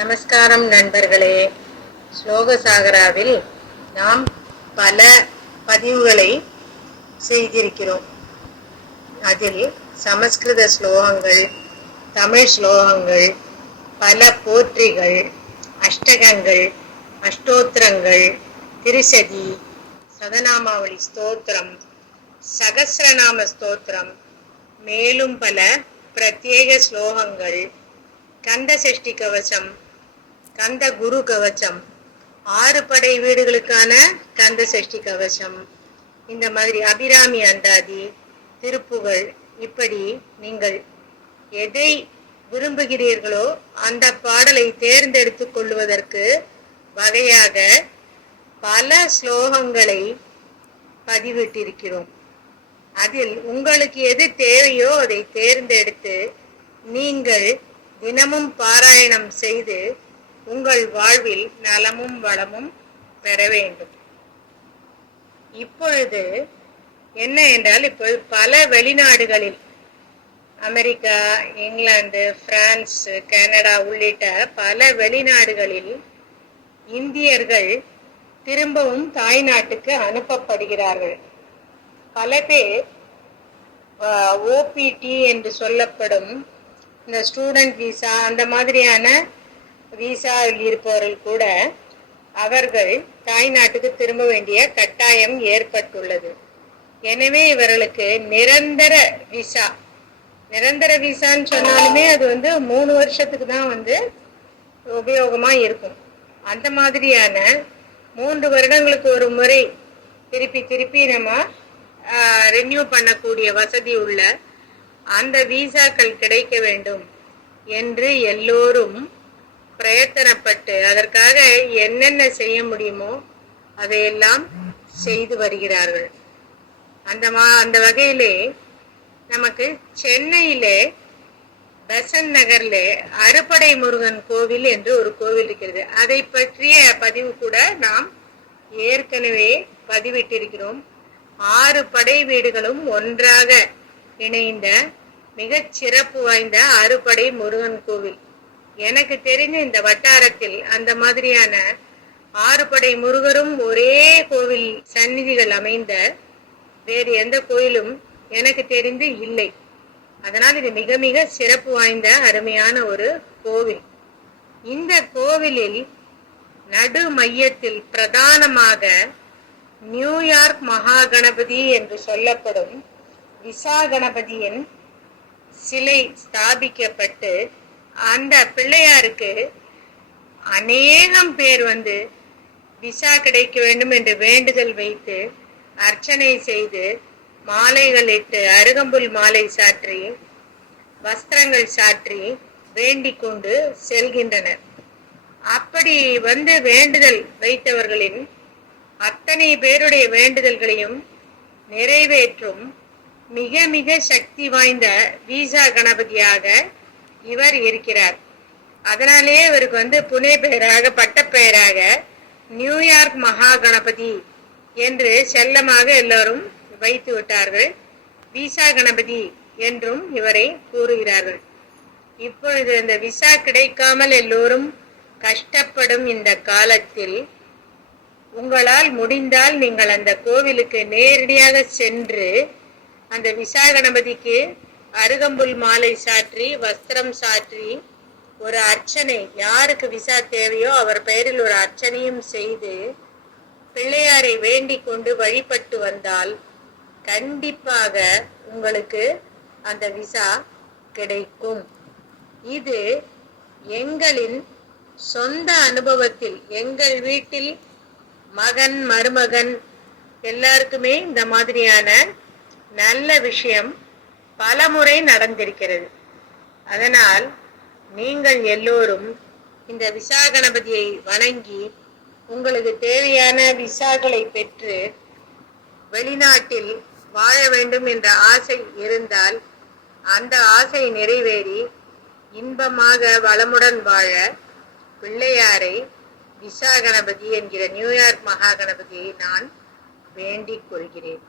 நமஸ்காரம் நண்பர்களே. ஸ்லோகசாகராவில் நாம் பல பதிவுகளை செய்திருக்கிறோம். அதில் சமஸ்கிருத ஸ்லோகங்கள், தமிழ் ஸ்லோகங்கள், பல போற்றிகள், அஷ்டகங்கள், அஷ்டோத்திரங்கள், திருசதி, சதநாமாவளி ஸ்தோத்திரம், சகஸ்ரநாம ஸ்தோத்திரம், மேலும் பல பிரத்யேக ஸ்லோகங்கள், கந்த சஷ்டி கவசம், கந்த குரு கவசம், 6 படை வீடுகளுக்கான கந்த சஷ்டி கவசம், இந்த மாதிரி அபிராமி அந்தாதி, திருப்புகழ், இப்படி நீங்கள் எதை விரும்புகிறீர்களோ அந்த பாடலை தேர்ந்தெடுத்துக் கொள்வதற்கு வகையாக பல ஸ்லோகங்களை பதிவிட்டிருக்கிறோம். அதில் உங்களுக்கு எது தேவையோ அதை தேர்ந்தெடுத்து நீங்கள் தினமும் பாராயணம் செய்து உங்கள் வாழ்வில் நலமும் வளமும் பெற வேண்டும். இப்பொழுது என்ன என்றால், இப்பொழுது பல வெளிநாடுகளில், அமெரிக்கா, இங்கிலாந்து, பிரான்ஸ், கனடா உள்ளிட்ட பல வெளிநாடுகளில் இந்தியர்கள் திரும்பவும் தாய்நாட்டுக்கு அனுப்பப்படுகிறார்கள். பல பேர் ஓபிடி என்று சொல்லப்படும் இந்த ஸ்டூடெண்ட் விசா, அந்த மாதிரியான விசாவில் இருப்பவர்கள் கூட அவர்கள் தாய்நாட்டுக்கு திரும்ப வேண்டிய கட்டாயம் ஏற்பட்டுள்ளது. எனவே இவர்களுக்கு நிரந்தர விசா, நிரந்தர விசான்னு சொன்னாலுமே அது 3 வருஷத்துக்கு தான் உபயோகமா இருக்கும். அந்த மாதிரியான 3 வருடங்களுக்கு ஒரு முறை திருப்பி திருப்பி நம்ம ரெனியூ பண்ணக்கூடிய வசதி உள்ள அந்த விசாக்கள் கிடைக்க வேண்டும் என்று எல்லோரும் பிரயத்தனப்பட்டு அதற்காக என்னென்ன செய்ய முடியுமோ அதையெல்லாம் செய்து வருகிறார்கள். அந்த வகையிலே நமக்கு சென்னையிலே பெசன்ட் நகர்ல அறுபடை முருகன் கோவில் என்று ஒரு கோவில் இருக்கிறது. அதை பற்றிய பதிவு கூட நாம் ஏற்கனவே பதிவிட்டிருக்கிறோம். 6 படை வீடுகளும் ஒன்றாக இணைந்த மிகச் சிறப்பு வாய்ந்த அறுபடை முருகன் கோவில். எனக்கு தெரிஞ்ச இந்த வட்டாரத்தில் அந்த மாதிரியான 6 படை முருகரும் ஒரே கோவில் சந்நிதிகள் அமைந்த வேறு எந்த கோயிலும் எனக்கு தெரிந்து இல்லை. அதனால் இது மிக மிக சிறப்பு வாய்ந்த அருமையான ஒரு கோவில். இந்த கோவிலில் நடு மையத்தில் பிரதானமாக நியூயார்க் மகா கணபதி என்று சொல்லப்படும் விசா கணபதியின் சிலை ஸ்தாபிக்கப்பட்டு அந்த பிள்ளையாருக்கு அநேகம் பேர் விசா கிடைக்க வேண்டும் என்று வேண்டுதல் வைத்து அர்ச்சனை செய்து மாலைகள் இட்டு அருகம்புல் மாலை சாற்றி வஸ்திரங்கள் சாற்றி வேண்டிக் கொண்டு செல்கின்றனர். அப்படி வேண்டுதல் வைத்தவர்களின் அத்தனை பேருடைய வேண்டுதல்களையும் நிறைவேற்றும் மிக மிக சக்தி வாய்ந்த விசா கணபதியாக இவர் இருக்கிறார். அதனாலே இவருக்கு புனை பெயராக, பட்டப்பெயராக நியூயார்க் மகா கணபதி என்று செல்லமாக எல்லோரும் வைத்து விட்டார்கள். விசா கணபதி என்றும் இவரை கூறுகிறார்கள். இப்பொழுது இந்த விசா கிடைக்காமல் எல்லோரும் கஷ்டப்படும் இந்த காலத்தில் உங்களால் முடிந்தால் நீங்கள் அந்த கோவிலுக்கு நேரடியாக சென்று அந்த விசா கணபதிக்கு அருகம்புல் மாலை சாற்றி வஸ்திரம் சாற்றி ஒரு அர்ச்சனை, யாருக்கு விசா தேவையோ அவர் பெயரில் ஒரு அர்ச்சனையும் செய்து பிள்ளையாரை வேண்டிக் கொண்டு வழிபட்டு வந்தால் கண்டிப்பாக உங்களுக்கு அந்த விசா கிடைக்கும். இது எங்களின் சொந்த அனுபவத்தில், எங்கள் வீட்டில் மகன் மருமகன் எல்லாருக்குமே இந்த மாதிரியான நல்ல விஷயம் பலமுறை நடந்திருக்கிறது. அதனால் நீங்கள் எல்லோரும் இந்த விசா கணபதியை வணங்கி உங்களுக்கு தேவையான விசாக்களை பெற்று வெளிநாட்டில் வாழ வேண்டும் என்ற ஆசை இருந்தால் அந்த ஆசை நிறைவேறி இன்பமாக வளமுடன் வாழ பிள்ளையாரை, விசா கணபதி என்கிற நியூயார்க் மகா கணபதியை நான் வேண்டிக் கொள்கிறேன்.